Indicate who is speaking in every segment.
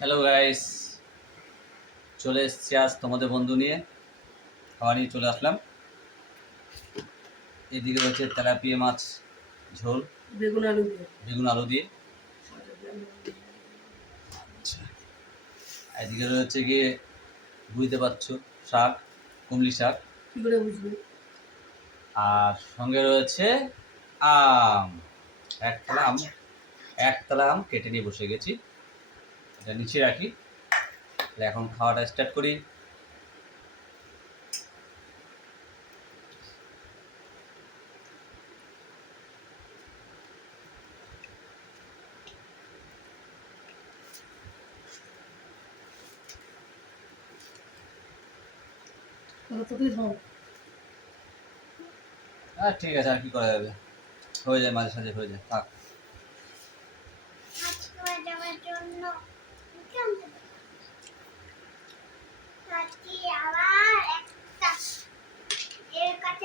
Speaker 1: Hello guys চলে এসেছি আজ তোমাদের বন্ধু নিয়ে। খাওয়া নিয়ে চলে আসলাম। এদিকে রয়েছে তেলাপিয়া মাছ ঝোল।
Speaker 2: বেগুন আলু দিয়ে।
Speaker 1: বেগুন আলু দিয়ে। আচ্ছা। এদিকে রয়েছে গিয়ে বুঝতে পারছ শাক কুমলি শাক।
Speaker 2: কি করে বুঝবি?
Speaker 1: আর সঙ্গে রয়েছে আম। একতলা আম একতলা আম কেটে নিয়ে বসে গেছি। এটা নিচে রাখি। তাহলে এখন খাওয়াটা স্টার্ট করি। ঠিক আছে আর কি করা যাবে? হয়ে যায় মাঝে সাঝে হয়ে যায় থাক।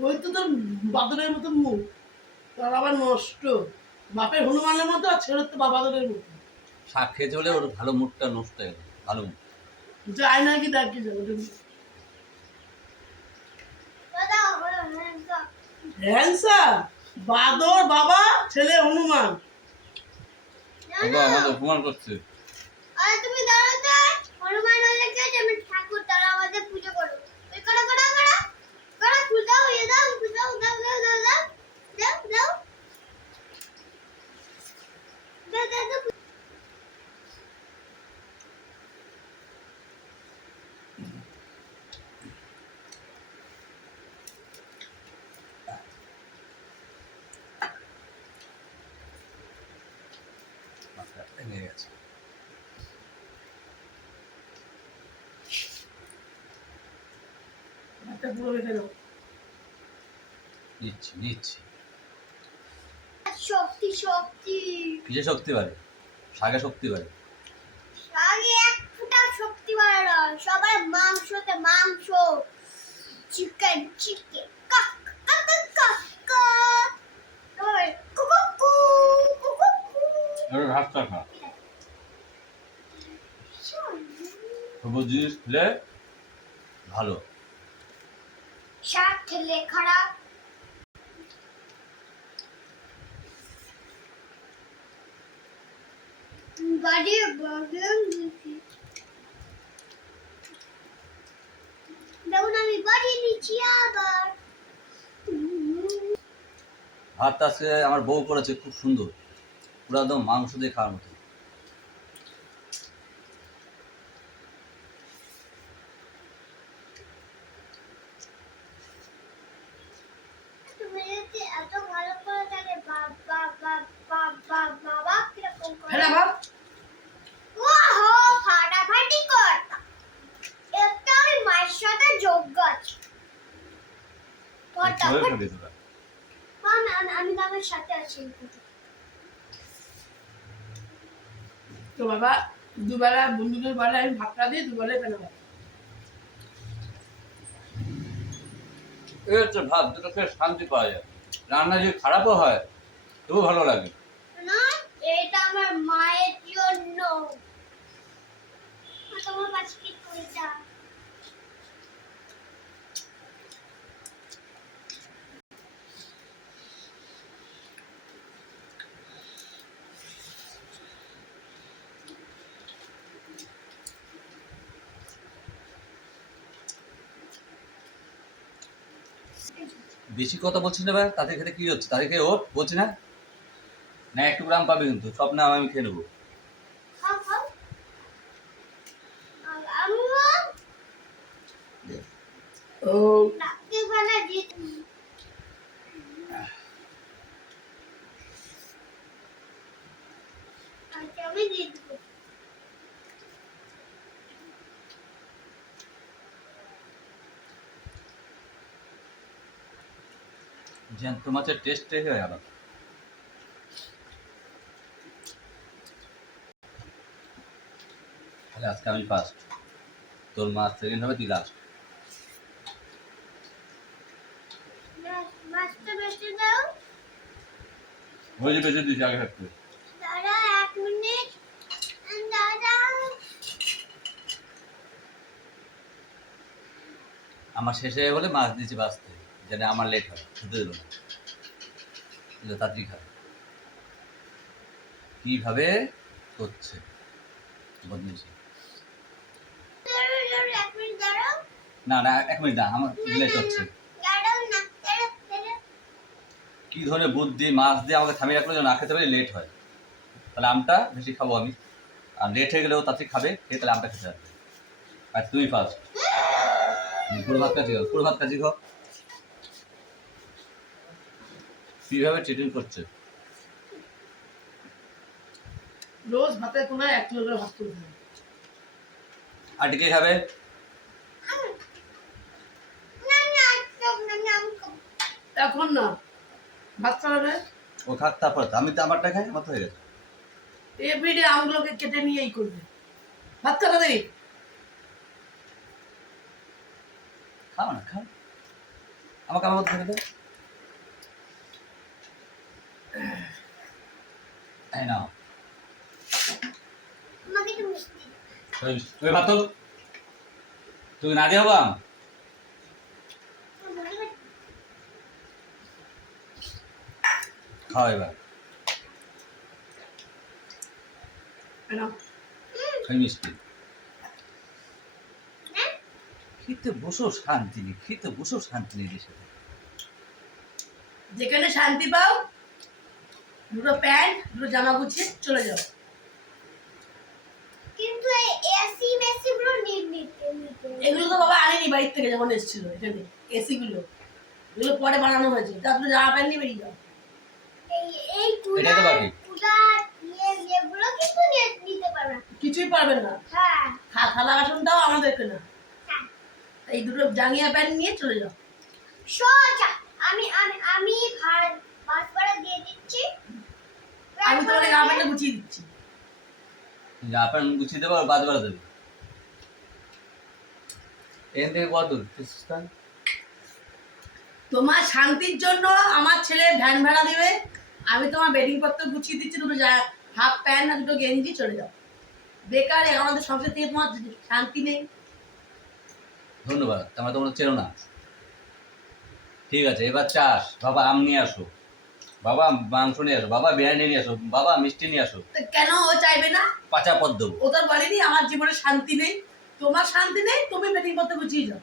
Speaker 2: ওই তো তোর বাদরের মতো মুখ। তার আবার নষ্ট। বাপের হনুমানের মতো আর ছেলের তো বাবাদরের মতো
Speaker 1: শাক খেতে হলে ওর ভালো মুখটা নষ্ট হয়ে গেল ভালো মুড
Speaker 2: যায় নাকি দেখি যাব?
Speaker 3: দাদা হলো হ্যাঁ
Speaker 2: হ্যান্সা বাদর বাবা ছেলে হনুমান।
Speaker 1: বাবা আমাদের অপমান করছে।
Speaker 2: পুরো রেখে দাও
Speaker 1: নিচ্ছি নিচ্ছি।
Speaker 3: শক্তি শক্তি।
Speaker 1: কিসে শক্তি বাড়ে? শাকে শক্তি বাড়ে।
Speaker 3: আগে এক ফুটা শক্তি বাড়ে না সবার মাংসতে মাংস। চিকেন চিকেন কাক কাক কাক কাক তারপরে কুকুকু কুকুকু
Speaker 1: এবার ভাতটা খা। সবুজ জিনিস খেলে ভালো।
Speaker 3: খেলে খারাপ দিচ্ছি দেখুন আমি বাড়ি নিচ্ছি আবার।
Speaker 1: ভাতটা আজকে আমার বউ করেছে, খুব সুন্দর। পুরো একদম মাংস দিয়ে খাওয়ার মতো
Speaker 3: তুমি যদি এত ভালো করে থাকে বাবা বাবা বাবা কীরকম করে
Speaker 2: ফেলে ভাত
Speaker 3: ওহো ফাটাফাটি করতা একটা আমি মায়ের সাথে যোগ্য আছি
Speaker 1: কীভাবে
Speaker 3: ফটাফট
Speaker 1: খাবি তোরা?
Speaker 3: আমি আমার সাথে আছি
Speaker 2: তো বাবা দুবেলা বন্ধুদের বেলা আমি ভাতটা দিই দুবেলায় ফেলে ভাত
Speaker 1: এই হচ্ছে ভাত দুটো খেয়ে শান্তি পাওয়া যায়। রান্না যদি খারাপও হয় তবু ভালো লাগে।
Speaker 3: না এটা আমার মায়ের জন্য। তোমার কাছে কি করে
Speaker 1: বেশি কথা বলছি না ভাই? তাদের খেতে কি হচ্ছে? তাদের খেয়ে ওঠ বলছি না? না একটু গ্রাম পাবে কিন্তু। সব না আমি খেয়ে নেব।
Speaker 2: ও।
Speaker 3: আমি দিয়ে
Speaker 1: জ্যান্ত মাছের টেস্টটাই হয় আলাদা তাহলে আজকে আমি ফার্স্ট তোর মাছ সেকেন্ড হবে তুই লাস্ট
Speaker 3: মাছটা বেশি দাও।
Speaker 1: ওই যে বেশি দিয়েছি আগে থাকতে আমার শেষ হয়ে বলে মাছ দিয়েছি বাঁচতে যেন আমার লেট হয়, খেতে দেবো না। তাড়াতাড়ি খাবে কীভাবে করছে? বদমেছি না না, এক মিনিট না আমার লেট হচ্ছে কি ধরনের বুদ্ধি, মাছ দিয়ে আমাকে থামিয়ে রাখলে যেন না খেতে পারি লেট হয়? তাহলে আমটা বেশি খাব আমি। আর লেট হয়ে গেলেও তাড়াতাড়ি খাবে, খেয়ে তাহলে আমটা খেতে হবে আর তুই ফার্স্ট পুরো ভাত কাজি খাও পুরো ভাত কাজি খাও কীভাবে ট্রিটিং করছে?
Speaker 2: রোজ ভাতের কোনায় এক কিলো করে ভাত করে
Speaker 1: আর কে খাবে?
Speaker 2: এখন না। ভাত খাবে?
Speaker 1: ও খাক তারপর। আমি তো আমারটা খাই আমার হয়ে গেছে।
Speaker 2: এভরিডে আমগুলোকে কেটে নিয়ে এই করবে। ভাত খাবে দেরি
Speaker 1: খাও না খাও। আমাকে আমার মধ্যে ওই ওই ভাত তুই না দিয়ে। খাও এবার। মিষ্টি।
Speaker 3: হ্যাঁ?
Speaker 1: খেতে বসো শান্তি নেই খেতে বসো শান্তি নেই দেশে
Speaker 2: যেখানে শান্তি পাও দুটো প্যান্ট দুটো জামা গুছিয়ে চলে যাও।
Speaker 3: কিন্তু এই এসি মেসি গুলো নিয়ে নিতে নিতে।
Speaker 2: এগুলো তো বাবা আনেনি বাড়ির থেকে যখন এসেছিল এখানে এসি গুলো এগুলো পরে বানানো হয়েছে। তা তুমি জামা প্যান্ট নিয়ে বেরিয়ে যাও।
Speaker 3: এই এই
Speaker 1: এটাই তো বাকি।
Speaker 3: পূজা ইয়েগুলো কিন্তু নিয়ে নিতে পারবে না।
Speaker 2: কিছুই পারবেন না।
Speaker 3: হ্যাঁ।
Speaker 2: খা- থালা বাসনটাও আমাদেরকে না।
Speaker 3: হ্যাঁ।
Speaker 2: এই দুটো জাঙ্গিয়া প্যান্ট নিয়ে চলে যাও।
Speaker 3: সোজা আমি আমি আমি ভাত ভাত পাড়া দিয়ে দিচ্ছি।
Speaker 2: আমি তোমাকে গুছিয়ে দিচ্ছি।
Speaker 1: গুছিয়ে দেবো আর বাদ বাড়া দেবে। এখান থেকে কত খ্রিস্টান
Speaker 2: তোমার শান্তির জন্য আমার ছেলে ভ্যান ভাড়া দেবে। আমি তোমার বেডিং পত্র গুছিয়ে দিচ্ছি দুটো যা হাফ প্যান্ট আর দুটো গেঞ্জি চলে যাও। বেকার আমাদের সংসার থেকে তোমার শান্তি নেই।
Speaker 1: ধন্যবাদ তোমরা তোমরা চেনো না। ঠিক আছে এবার চাস বাবা আম নিয়ে আসো। বাবা মাংস নিয়ে আসো বাবা বিরিয়ানি নিয়ে আসো বাবা মিষ্টি নিয়ে আসো।
Speaker 2: কেন ও চাইবে না?
Speaker 1: পাচা পদ্ম।
Speaker 2: ও বাড়ি বলেনি আমার জীবনে শান্তি নেই তোমার শান্তি নেই তুমি মিটিং করতে বুঝিয়ে যাও।